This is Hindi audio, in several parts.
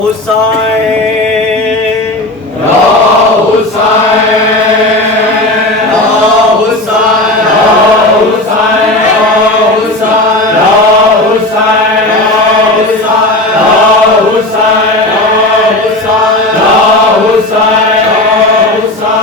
हुसैन, या हुसैन, या हुसैन, या हुसैन, या हुसैन, या हुसैन, या हुसैन, या हुसैन, या हुसैन,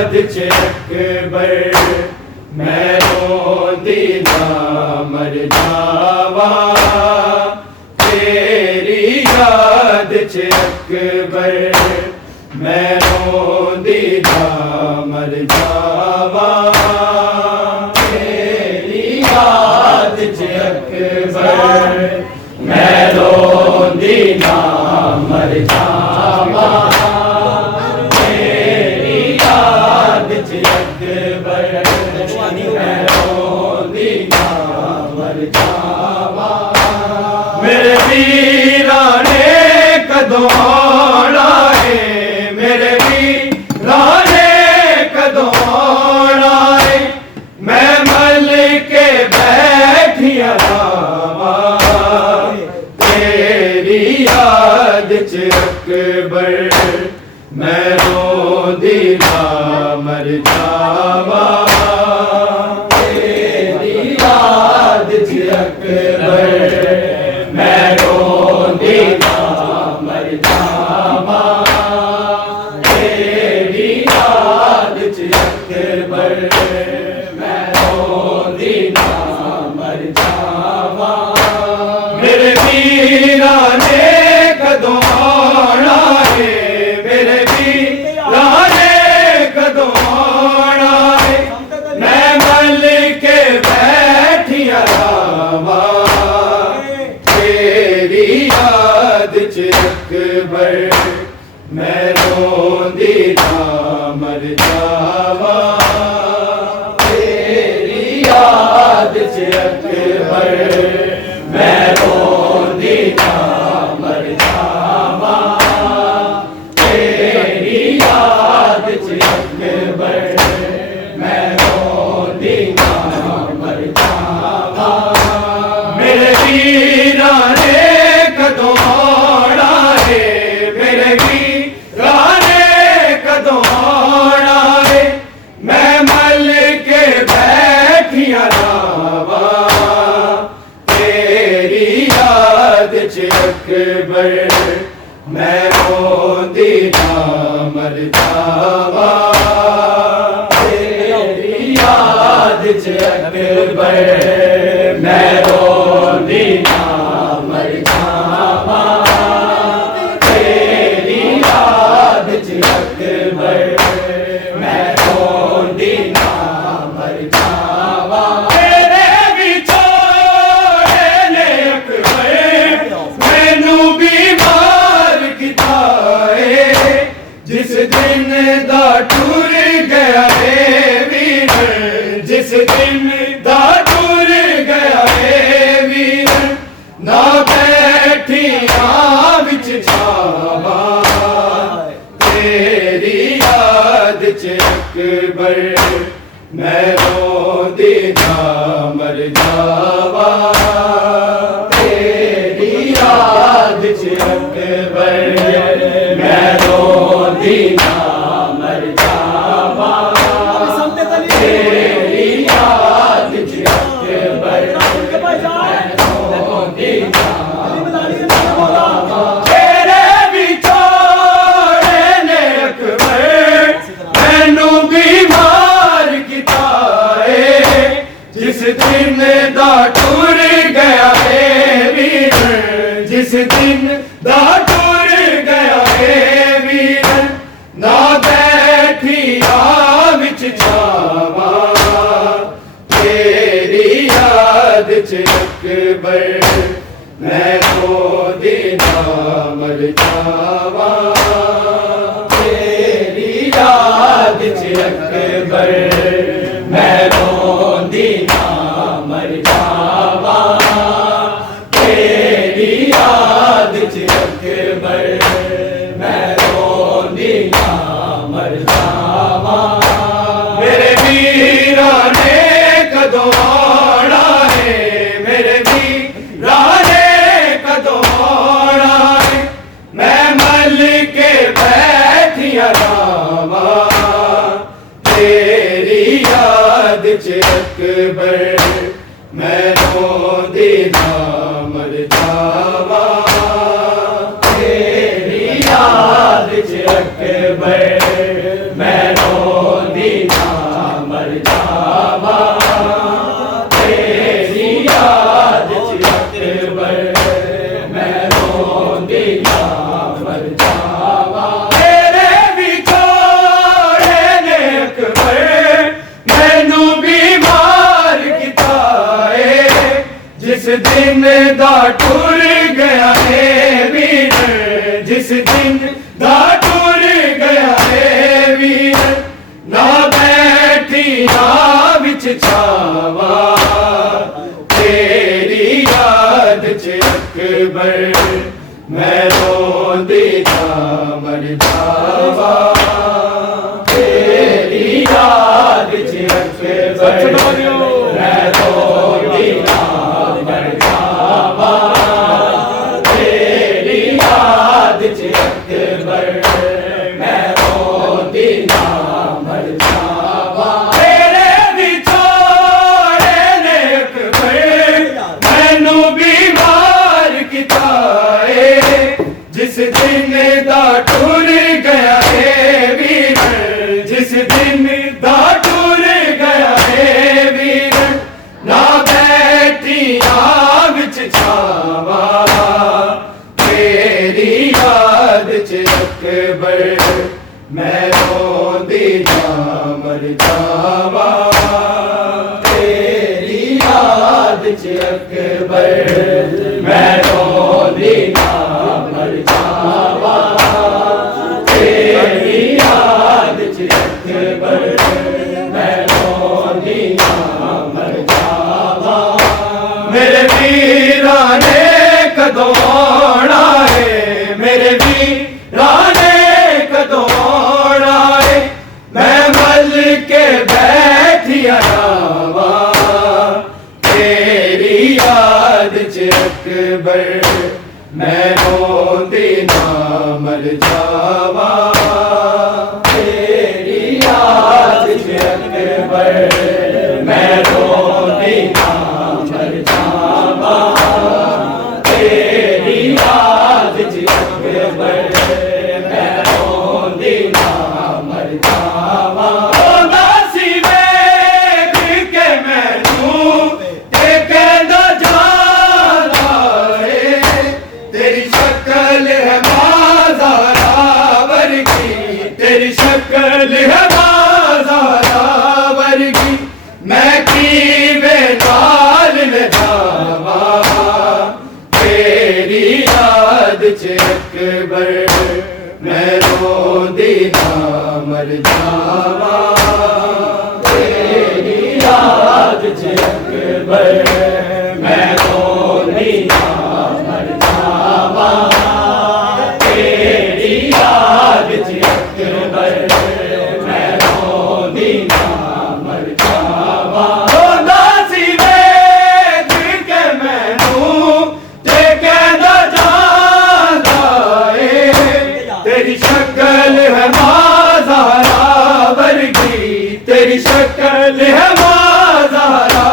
याद च अकबर मैं रोंदी ना मर जावा तेरी याद च अकबर मैं रोंदी ना मर जावा तेरी याद च अकबर मैं रोंदी ना मर जावा तेरी याद च अकबर मैं रोंदी ना मर जावा मेरे वीरा ने कदों आना है मेरे वीरा ने कदों आना है मैं मल के बैठिया रामा तेरी याद च अकबर मैं रोंदी ना मर जावा तेरी याद च अकबर मैं रोंदी ना मर जावा तेरी याद च अकबर मैं रोंदी ना मर जावा मेरे वीरा ने कदों आना है मेरे वीरा ने कदों आना है मैं मल के बैठिया रामा तेरी याद च अकबर मैं रोंदी ना मर जावा तेरी याद च अकबर मैं रोंदी ना मर जावा तेरी याद च अकबर मैं रोंदी ना मर जावा मेरे वीरा ने कदों आना है मेरे वीरा ने कदों आना है मैं मल के बैठिया रावा तेरी याद च अकबर मैं रोंदी ना मर जावा तेरी याद च अकबर मैं रोंदी ना मर जावा तेरी याद च अकबर मैं रोंदी ना मर जावा तेरे विछोड़े ने अकबर मैनू बीमार किता है जिस दिन दा टुर गया है वीर जिस दिन दा टुर गया है वीर ना बैठिया विच छावा तेरी याद च अकबर मैं रोंदी ना मर जावा तेरी याद च अकबर मैं रोंदी ना मर जावा तेरी याद च अकबर मैं रोंदी ना तेरे विछोड़े ने अकबर मैनू बीमार किता है जिस दिन दा टुर गया है वीर जिस दिन दा टुर गया है वीर ना बैठिया विच छावा तेरी याद च अकबर मैं रोंदी ना मर जावा तेरी याद च अकबर मैं रोंदी ना मर जावा तेरी याद च अकबर मैं रोंदी ना मर जावा मेरे वीरा ने कदों आना है मेरे वीरा ने कदों आना है मैं मल के बैठिया रामा तेरी याद च अकबर मैं रोंदी ना मर जावा तेरी याद च अकबर मैं रोंदी दिन दा टुर गया है वीर, जिस दिन दा टुर गया है वीर, ना बैठी ना विच छावा, तेरी याद च अकबर मैं रोंदी जा मर जावा, तेरी याद च अकबर मैं रोंदी जा मर जावा, तेरी याद च अकबर मैं रोंदी जा मर जावा, तेरे विछोड़े ने अकबर मैनू बीमार किता है, जिस दिन दा टुर गया है वीर, जिस दिन दा टुर गया है वीर, ना बैठी ना विच छावा, तेरी याद च अकबर मैं रोंदी जा मर जावा, तेरी याद च अकबर मैं रोंदी जा मर जावा, तेरी याद च अकबर मैं रोंदी जा मर जावा, मेरे वीरा ने कदों आना है, मेरे वीरा ने कदों आना है, मैं मल के बैठिया रावा, तेरी याद च अकबर मैं रोंदी ना मर जावा, तेरी याद च अकबर मैं रोंदी ना मर जावा, तेरी याद च अकबर मैं रोंदी ना मर जावा, दासी वेख के मैनू ते कहंदा जांदा है, तेरी शक्ल है माज़ारा वर्गी, तेरी शक्ल है माज़ारा वर्गी, मैं कीवे नाल ले जावा, तेरी याद च अकबर मैं रोंदी ना मर जावा, तेरी याद च अकबर मैं रोंदी ना मर जावा, तेरी याद च अकबर मैं रोंदी ना मर जावा, दासी वेख के मैनू ते कहंदा जांदा है, तेरी शक्ल है माज़ारा वर्गी, तेरी शक्ल है माज़ारा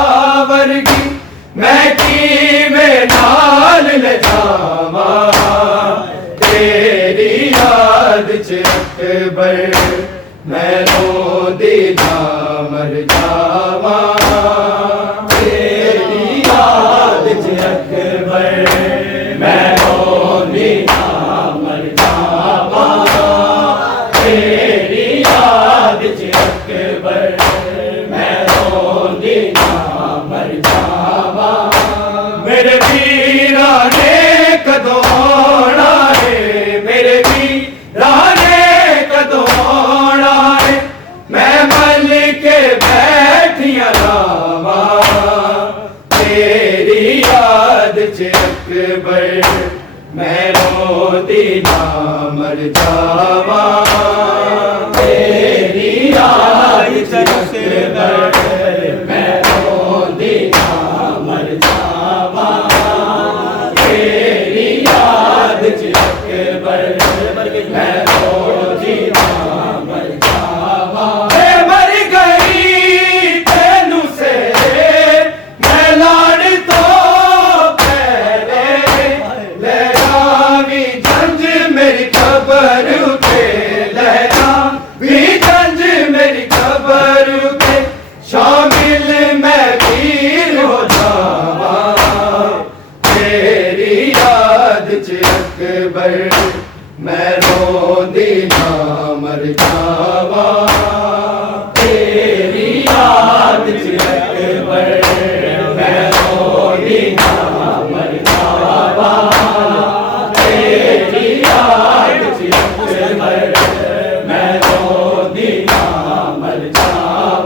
वर्गी, मैं कीवे नाल ले जावा, तेरी याद च अकबर मैं रोंदी ना मर जावा, तेरी याद च अकबर मैं रोंदी ना मर जावा, तेरी याद च अकबर मैं रोंदी ना मर जावा, मेरे वीरा ने कदों आना है, मेरे वीरा ने कदों आना है, मैं मल के बैठिया रावा, तेरी याद च अकबर मैं रोंदी ना मर जावा, तेरी याद च अकबर मैं रोंदी ना मर जावा, तेरी याद च अकबर मैं रोंदी ना मर जावा, मर गई तेनू से मैं लाड़ तो पहले, ले जावी जंज मेरी खबर उठे,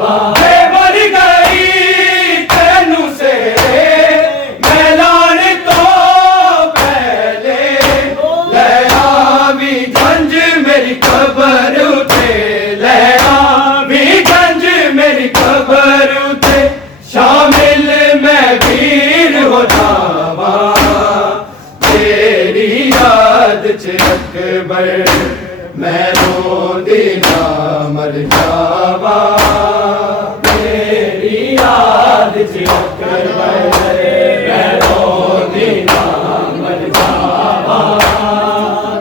जावा वे मर गई तेनू सेरे मैलान तो पहले ले आवी झंझ मेरी कबर उते ले आवी झंझ मेरी कबर उते शामिल मैं वीर हो जावा तेरी याद च अकबर मैं रोंदी ना मर जावा तेरी याद च अकबर मैं रोंदी ना मर जावा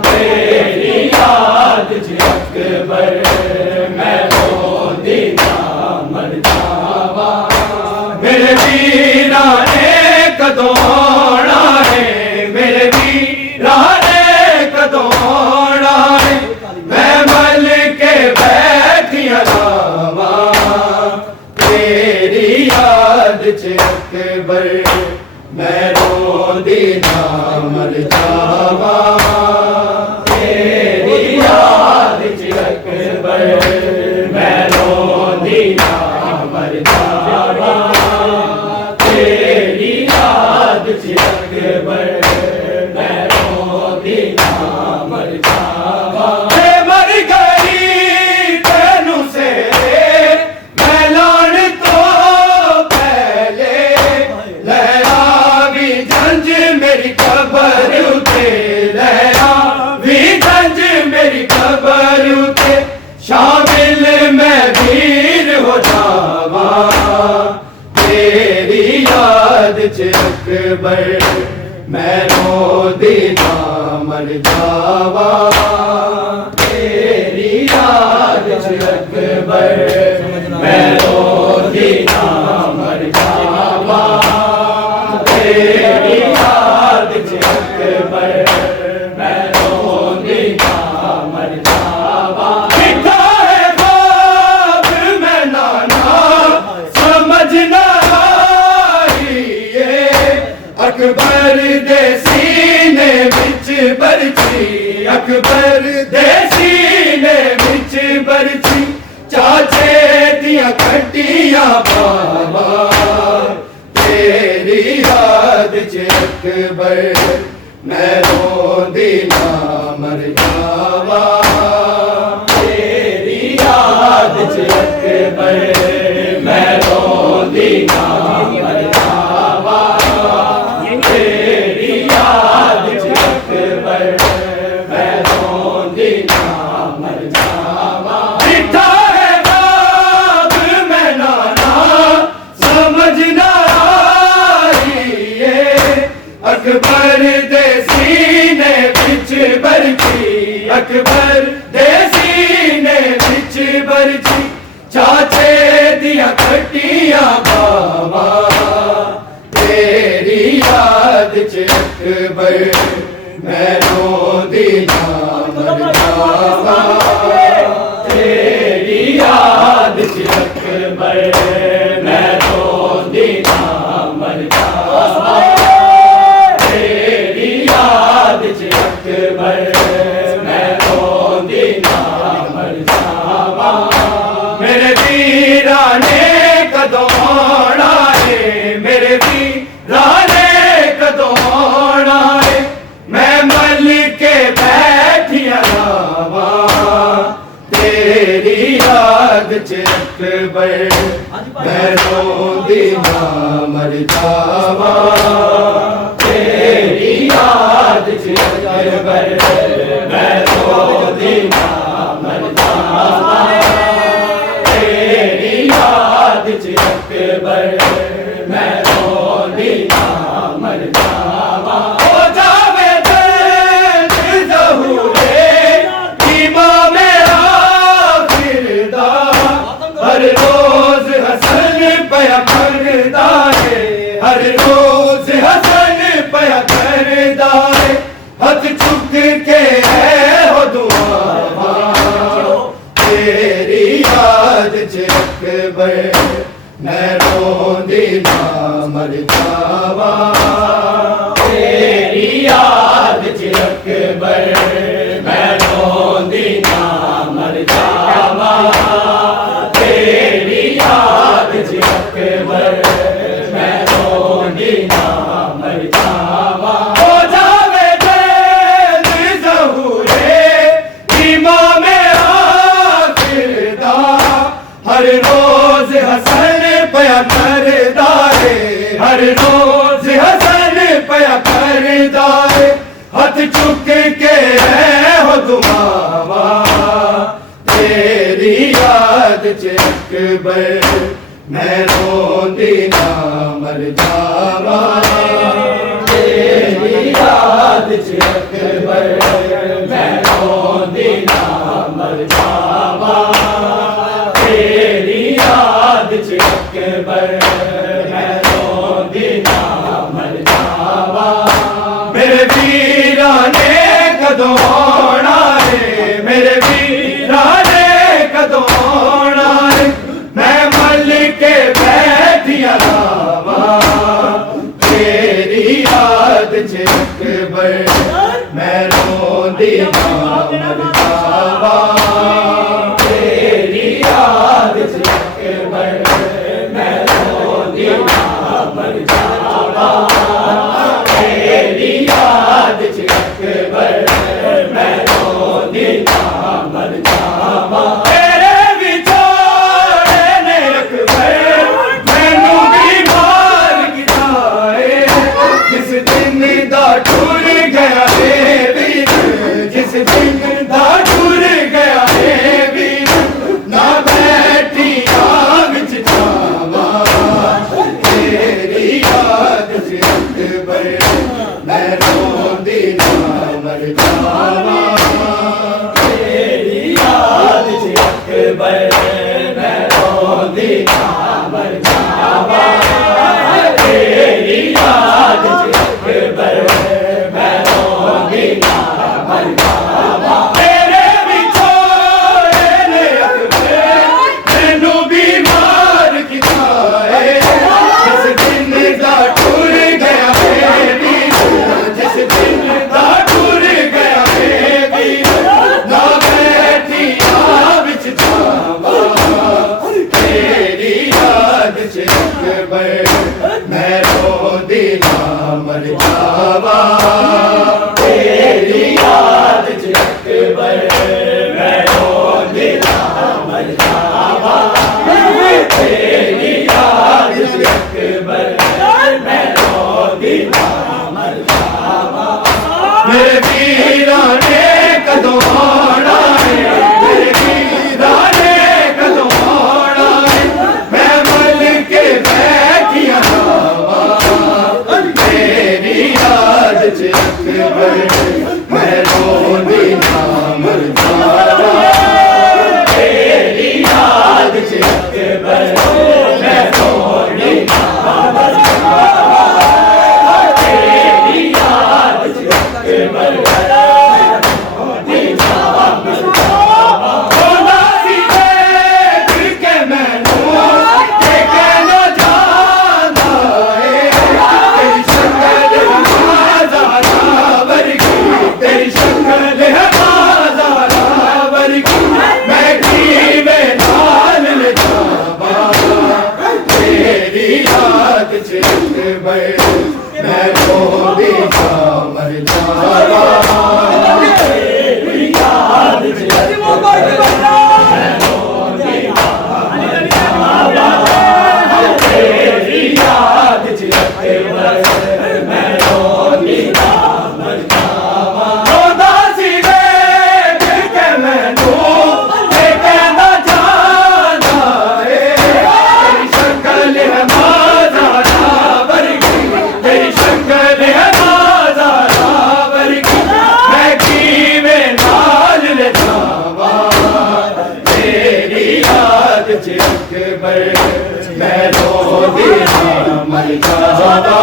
तेरी याद च अकबर मैं रोंदी ना मर जावा मेरे वीरा ने कदों आना है मेरे वीरा ने कदों आना है मैं मल के बैठिया रावा तेरी याद च अकबर मैं रोंदी ना मर जावा तेरी याद च अकबर मैं रोंदी ना मर जावा तेरी याद च अकबर मैं रोंदी ना मर जावा वे मर गई तेनू सेरे मैलान तो पहले ले आवी झंझ मेरी कबर उते ले आवी झंझ मेरी कबर उते शामिल मैं वीर हो जावा तेरी याद च अकबर मैं रोंदी ना मर जावा तेरी याद च अकबर मैं रोंदी ना मर जावा तेरी याद च अकबर मैं रोंदी ना मर जावा किथा है ख्वाब मैं नाना समझ ना आईए अकबर दे सीने विच बरछी अकबर दे सीने विच बरछी चाचे दियां खट्टियां बावा तेरी याद च अकबर मैं रोंदी ना मर जावा तेरी याद च अकबर मैं रोंदी ना मर जावा तेरी याद च अकबर मैं रोंदी ना मर जावा मिठा है बाब मैं नाना समझ ना आईए अकबर दे सीने विच बरछी अकबर दे सीने विच बरछी चाचे दियां खट्टियां बावा तेरी याद च अकबर मैं रोंदी ना मर जावा तेरी याद च अकबर मैं रोंदी ना मर जावा तेरी याद च अकबर मैं रोंदी ना मर जावा मेरे वीरा ने कदों आना है मेरे वीरा ने कदों आना है मैं मल के बैठिया रावा तेरी याद च अकबर मैं रोंदी ना मर जावा तेरी याद च अकबर मैं रोंदी ना मर जावा तेरी याद च अकबर मैं रोंदी ना मर जावा हो जावे दर्द ज़हूरे इमाम आखिरदा हर रोज हसन पया करदा है हर रोज हसन पया करदा है हथ चुक के है हो दुआ तेरी याद च अकबर मैं रोंदी ना मर जावा तेरी याद च अकबर मैं रोंदी ना मर जावा तेरी याद हर रोज हसन पया करदा है हथ चुक के है हो दुआवा तेरी याद च अकबर मैं रोंदी ना मर जावा तेरी याद च अकबर मैं रोंदी ना मर जावा तेरी याद च अकबर मैं रोंदी ना मर जावा मेरे वीरा ने कदों आना है मेरे वीरा ने कदों आना है मैं मल के बैठिया लावा तेरी याद च अकबर मैं रोंदी ना मर जावा तेरी याद च अकबर मैं रोंदी ना मर जावा तेरी याद च अकबर मैं रोंदी ना मर जावा तेरे विछोड़े ने अकबर मैनू बीमार कीता है जिस दिन दा टुर गया है वीर जिस दिन दा टुर गया है वीर ना बैठिया विच जावा तेरी याद च अकबर मैं रोंदी ना मर जावा तेरी याद च अकबर मैं रोंदी ना मर जावा तेरी याद च अकबर मैं रोंदी ना मर जावा तेरे विछोड़े ने अकबर मैनू बीमार कीता है जिस दिन दा टुर गया है वीर जिस दिन दा टुर गया है वीर ना बैठिया विच जावा तेरी याद च अकबर मैं रोंदी ना मर जावा तेरी याद च अकबर मैं रोंदी ना मर जावा तेरी याद च अकबर मैं रोंदी ना मर जावा मेरे वीरा ने कदों आना है मेरे वीरा ने कदों आना है मैं मल के बैठिया लावा तेरी याद च अकबर मैं रोंदी ना मर जावा तेरी याद च अकबर मैं रोंदी ना मर जावा तेरी याद च अकबर मैं रोंदी ना मर जावा रोंदा सी देख के मैनू ते कहना जांदा है तेरी शक्ल हज़ारा वर्गी तेरी शक्ल हज़ारा वर्गी मैं कीवे नाल ले जावा तेरी याद च अकबर मैं रोंदी ना मर जावा तेरी याद च अकबर मैं रोंदी ना मर जावा तेरी याद च अकबर मैं रोंदी ना मर जावा रोंदा सी देख के मैनू ते कहना जांदा है तेरी शक्ल हज़ारा वर्गी तेरी शक्ल हज़ारा वर्गी मैं कीवे नाल ले जावा तेरी याद च अकबर मैं रोंदी ना मर जावा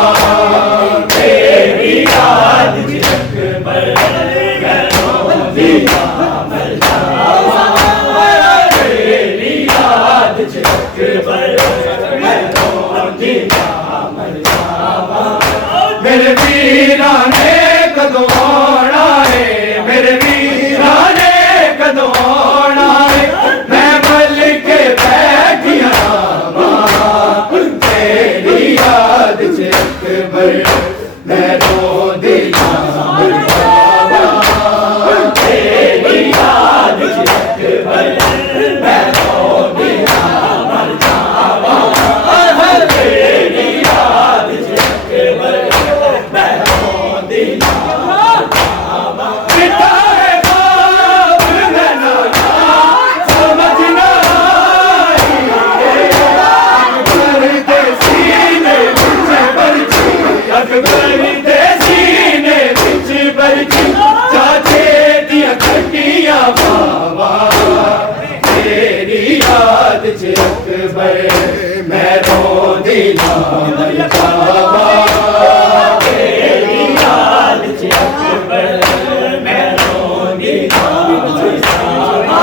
तेरी याद च अकबर मैं रोंदी ना मर जावा तेरी याद च अकबर मैं रोंदी ना मर जावा मेरे वीरा ने कदों आना है मेरे वीरा ने कदों आना है मैं मल के बैठिया लावा तेरी याद च अकबर मैं रोंदी ना मर जावा तेरी याद च अकबर मैं रोंदी ना मर जावा तेरी याद च अकबर मैं रोंदी ना मर जावा तेरी याद च अकबर मैं रोंदी ना मर जावा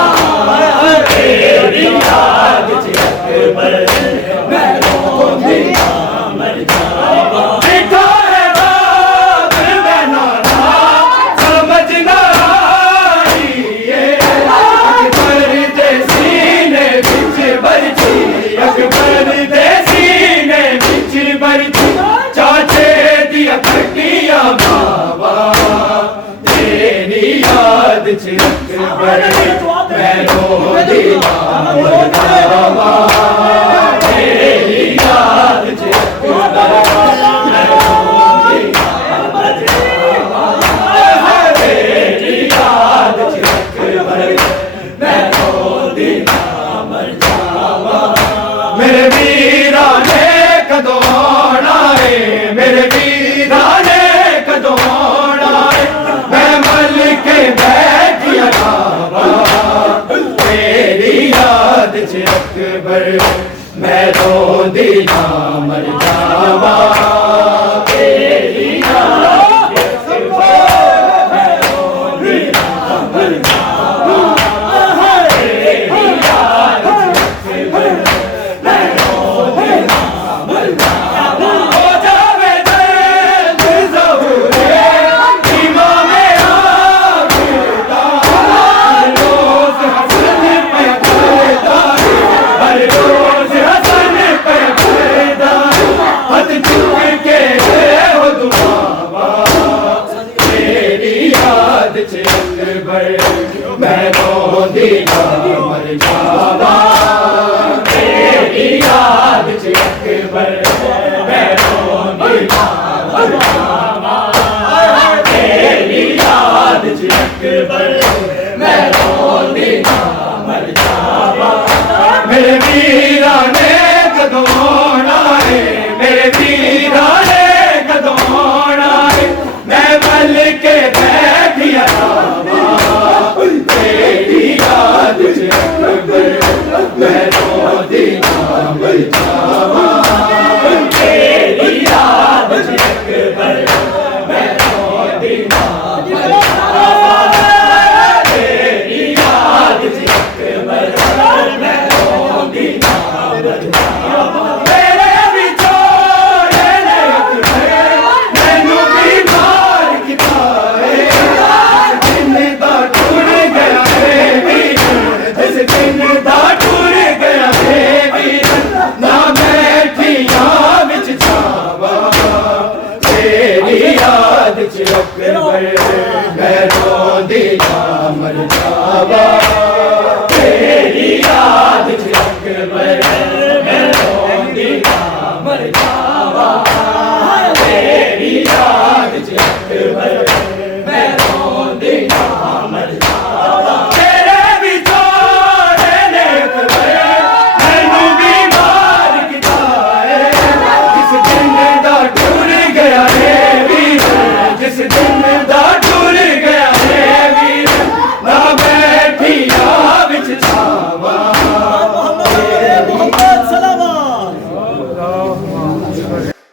तेरी याद च अकबर मैं रोंदी ना मर जावा बैठा है बाप मैं नाना समझना अकबर दे सीने विच बरछी अकबर दे सीने विच बरछी चाचे दिया खटिया बाबा तेरी याद च अकबर मैं रोंदी ना मर जावा तेरी याद च अकबर मैं रोंदी ना मर जावा तेरी याद च अकबर मैं रोंदी ना मर जावा मेरे वीरा ने कदों आना है मेरे वीरा ने कदों आना है मैं मल के बैठिया रावा तेरी याद च अकबर मैं रोंदी ना मर जावा तेरी याद च अकबर मैं रोंदी ना मर जावा तेरी याद च अकबर मैं रोंदी ना मर जावा हो जावे दर्द ज़हूरे इमाम आबिदा हर रोज़ हसन पे करदा हर रोज़ हसन पे करदा हथ चूक के हो दुआवा तेरी याद च अकबर मैं रोंदी ना मर जावा तेरी याद च अकबर मैं रोंदी ना मर जावा तेरी याद च अकबर मैं रोंदी ना मर जावा मेरे वीरा ने कदों आना है मेरे वीरा ने कदों आना है मैं मल के बैठिया रावा तेरी याद च अकबर मैं रोंदी ना मर जावा तेरी याद च अकबर मैं रोंदी ना मर जावा तेरी याद च अकबर मैं रोंदी ना मर जावा